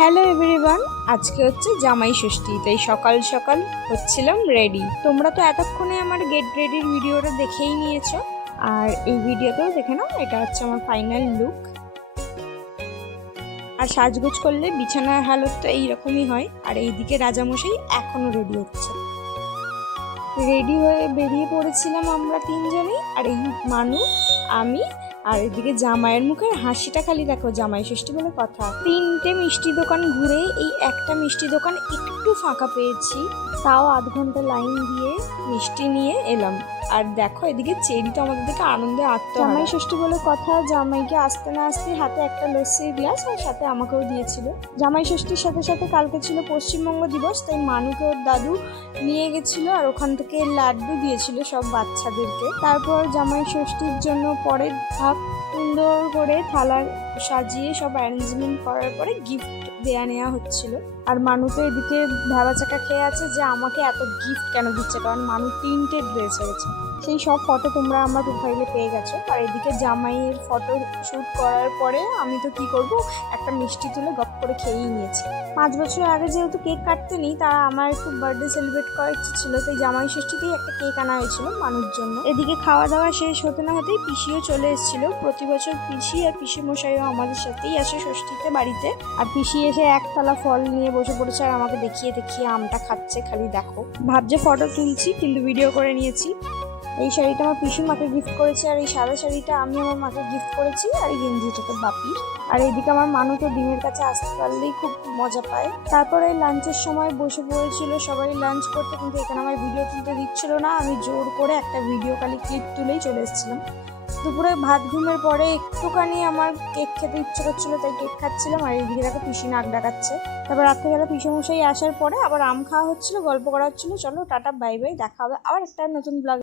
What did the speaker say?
Hello everyone, আজকে হচ্ছে জামাই ষষ্ঠী, তাই সকাল সকাল হচ্ছিলাম রেডি। তোমরা তো এতক্ষণে আমার গেট রেডির ভিডিওটা দেখেই নিয়েছো, আর এই ভিডিওতেও দেখে নাও। এটা হচ্ছে আমার ফাইনাল লুক। আর সাজগোজ করলে বিছানার হালত তো এইরকমই হয়। আর এইদিকে রাজামশাই এখনো রেডি হচ্ছে। রেডি হয়ে বেরিয়ে পড়েছিলাম আমরা তিনজনেই, আর এই মানু, আমি, আর এদিকে জামাইয়ের মুখের হাসিটা খালি দেখো। জামাই ষষ্ঠী বলে কথা। 3টে মিষ্টি দোকান ঘুরে এই একটা মিষ্টি দোকান একটু ফাঁকা পেয়েছি, তাও আধ ঘন্টা লাইন দিয়ে মিষ্টি নিয়ে এলাম। আর দেখো এদিকে চেরি তো আমাদের দিকে আনন্দে আত্মহারা। জামাই ষষ্ঠী বলে কথা, জামাইকে আসতে না আসতে হাতে একটা লস্যির গ্লাস আর সাথে আমাকেও দিয়েছিল। জামাই ষষ্ঠীর সাথে সাথে কালকে ছিল পশ্চিমবঙ্গ দিবস, তাই মানুকে ওর দাদু নিয়ে গেছিল আর ওখান থেকে লাড্ডু দিয়েছিল সব বাচ্চাদেরকে। তারপর জামাই ষষ্ঠীর জন্য পরের ধাপ, সুন্দর করে থালা সাজিয়ে সব অ্যারেঞ্জমেন্ট করার পরে গিফট দেয়া নেওয়া হচ্ছিল। আর মানু তো এদিকে ভেবা চাকা খেয়ে আছে যে আমাকে এত গিফট কেন দিচ্ছে, কারণ মানু 3টে ড্রেস হয়েছে। সেই সব ফটো তোমরা আমার প্রোফাইলে পেয়ে গেছো। আর এদিকে জামাইয়ের ফটো শ্যুট করার পরে আমি তো কি করব, একটা মিষ্টি তুলে গপ করে খেয়েই নিয়েছি। 5 বছর আগে যেহেতু কেক কাটতে নেই, তারা আমার একটু বার্থডে সেলিব্রেট করার ইচ্ছে ছিল, তাই জামাই ষষ্ঠীতেই একটা কেক আনা হয়েছিল মানুষ জন্য। এদিকে খাওয়া দাওয়া শেষ হতে না হতেই পিসিও চলে এসেছিল। প্রতি বছর পিসি আর পিসি মশাইও আমাদের সাথেই আসে ষষ্ঠীতে বাড়িতে। আর পিসি এসে একতলা ফল নিয়ে বসে পড়েছে আর আমাকে দেখিয়ে দেখিয়ে আমটা খাচ্ছে, খালি দেখো। ভাবছে ফটো তুলছি, কিন্তু ভিডিও করে নিয়েছি। এই শাড়িটা আমার পিসি মাকে গিফট করেছে, আর এই সাদা শাড়িটা আমি আমার মাকে গিফট করেছি, আর এই গেঞ্জিটা তো বাপির। আর এইদিকে আমার মানু তো ডিমের কাছে আসতে পারলেই খুব মজা পায়। তারপরে লাঞ্চের সময় বসে পড়েছিল সবাই লাঞ্চ করতে, কিন্তু এখানে আমার ভিডিও তুলতে দিচ্ছিল না। আমি জোর করে একটা ভিডিও খালি ক্লিপ তুলেই চলে এসেছিলাম। দুপুরে ভাত ঘুমের পরে একটুখানি আমার কেক খেতে ইচ্ছে করছিল, তাই কেক খাচ্ছিলাম। আর এইদিকে দেখো পিসি নাক ডাকাচ্ছে। তারপর রাত্রেবেলা পিসমশাই আসার পরে আবার আম খাওয়া হচ্ছিল, গল্প করা হচ্ছিল। চলো টাটা, বাই বাই, দেখা হবে আবার একটা নতুন ব্লগ।